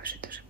cabellitos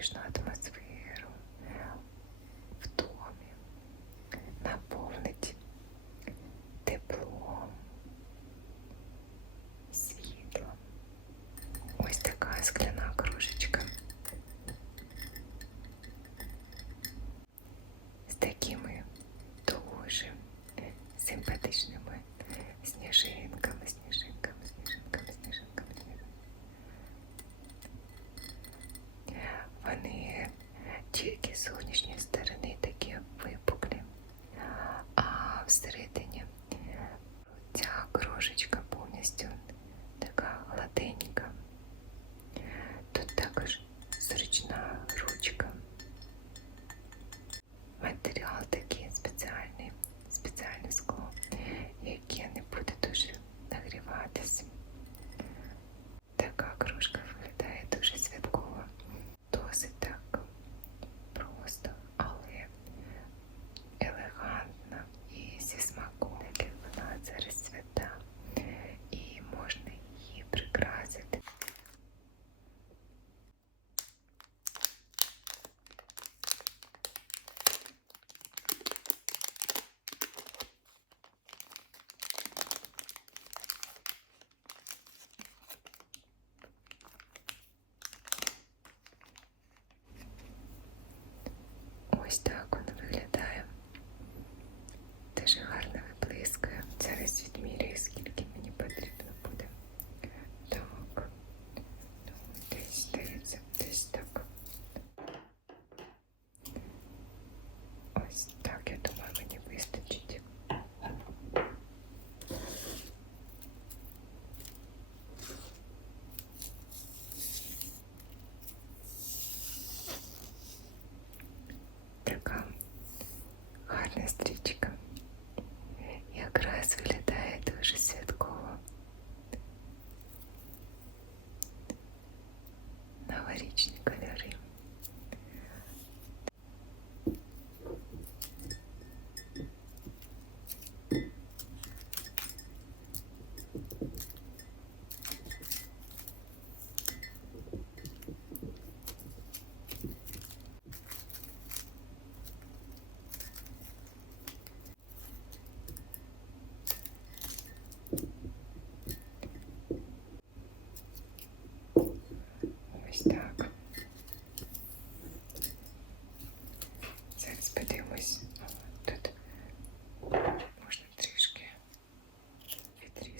затишну атмосферу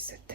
cette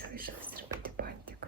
Залишилось зробити бантик.